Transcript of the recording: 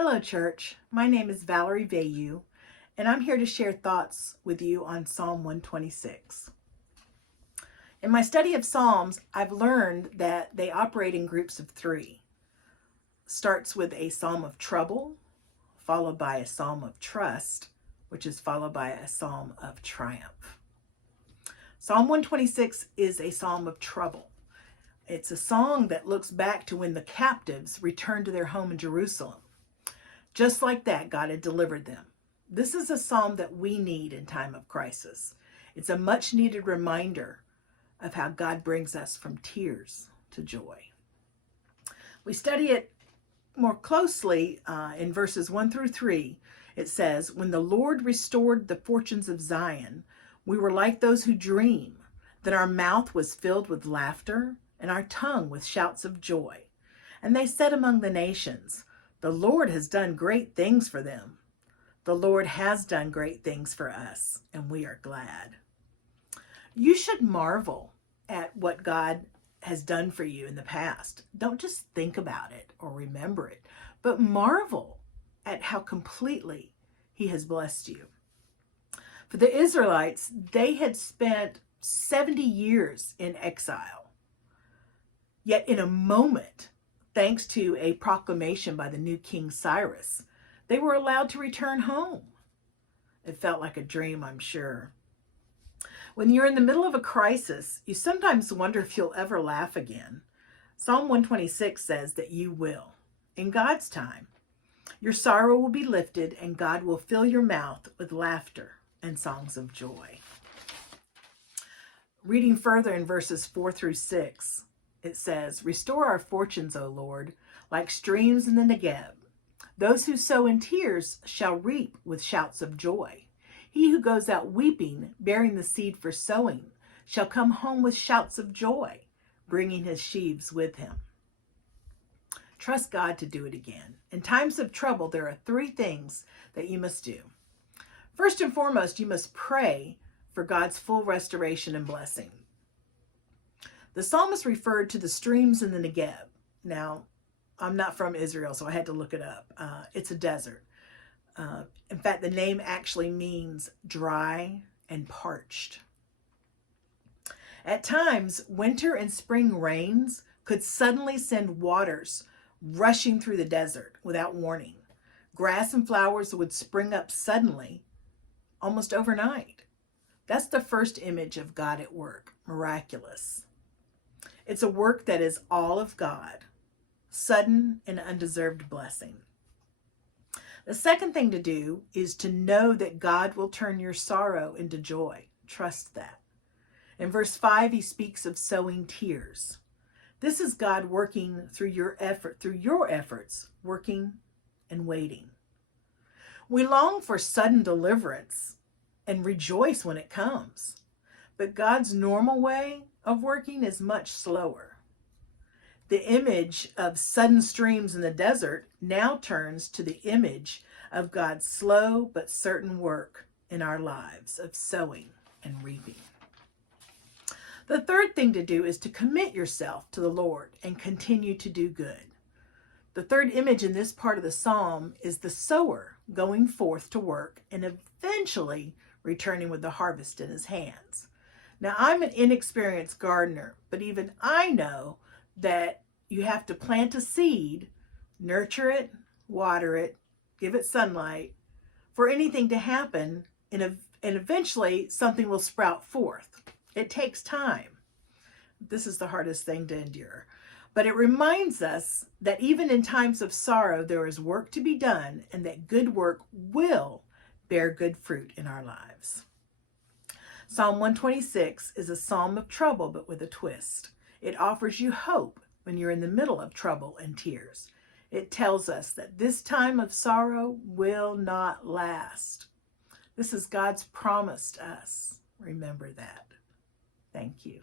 Hello, church. My name is Valerie Vayu, and I'm here to share thoughts with you on Psalm 126. In my study of Psalms, I've learned that they operate in groups of three. Starts with a psalm of trouble, followed by a psalm of trust, which is followed by a psalm of triumph. Psalm 126 is a psalm of trouble. It's a song that looks back to when the captives returned to their home in Jerusalem. Just like that, God had delivered them. This is a psalm that we need in time of crisis. It's a much needed reminder of how God brings us from tears to joy. We study it more closely in verses 1 through 3. It says, "When the Lord restored the fortunes of Zion, we were like those who dream. Then our mouth was filled with laughter and our tongue with shouts of joy. And they said among the nations, 'The Lord has done great things for them.' The Lord has done great things for us, and we are glad." You should marvel at what God has done for you in the past. Don't just think about it or remember it, but marvel at how completely He has blessed you. For the Israelites, they had spent 70 years in exile. Yet in a moment, thanks to a proclamation by the new King Cyrus, they were allowed to return home. It felt like a dream, I'm sure. When you're in the middle of a crisis, you sometimes wonder if you'll ever laugh again. Psalm 126 says that you will, in God's time. Your sorrow will be lifted, and God will fill your mouth with laughter and songs of joy. Reading further in verses 4 through 6, it says, "Restore our fortunes, O Lord, like streams in the Negeb. Those who sow in tears shall reap with shouts of joy. He who goes out weeping, bearing the seed for sowing, shall come home with shouts of joy, bringing his sheaves with him." Trust God to do it again. In times of trouble, there are three things that you must do. First and foremost, you must pray for God's full restoration and blessing. The psalmist referred to the streams in the Negeb. Now, I'm not from Israel, so I had to look it up. It's a desert. In fact, the name actually means dry and parched. At times, winter and spring rains could suddenly send waters rushing through the desert without warning. Grass and flowers would spring up suddenly, almost overnight. That's the first image of God at work, miraculous. It's a work that is all of God, sudden and undeserved blessing. The second thing to do is to know that God will turn your sorrow into joy. Trust that. In verse 5, he speaks of sowing tears. This is God working through your efforts, working and waiting. We long for sudden deliverance and rejoice when it comes. But God's normal way of working is much slower. The image of sudden streams in the desert now turns to the image of God's slow but certain work in our lives of sowing and reaping. The third thing to do is to commit yourself to the Lord and continue to do good. The third image in this part of the psalm is the sower going forth to work and eventually returning with the harvest in his hands. Now, I'm an inexperienced gardener, but even I know that you have to plant a seed, nurture it, water it, give it sunlight, for anything to happen, and eventually something will sprout forth. It takes time. This is the hardest thing to endure. But it reminds us that even in times of sorrow, there is work to be done, and that good work will bear good fruit in our lives. Psalm 126 is a psalm of trouble, but with a twist. It offers you hope when you're in the middle of trouble and tears. It tells us that this time of sorrow will not last. This is God's promise to us. Remember that. Thank you.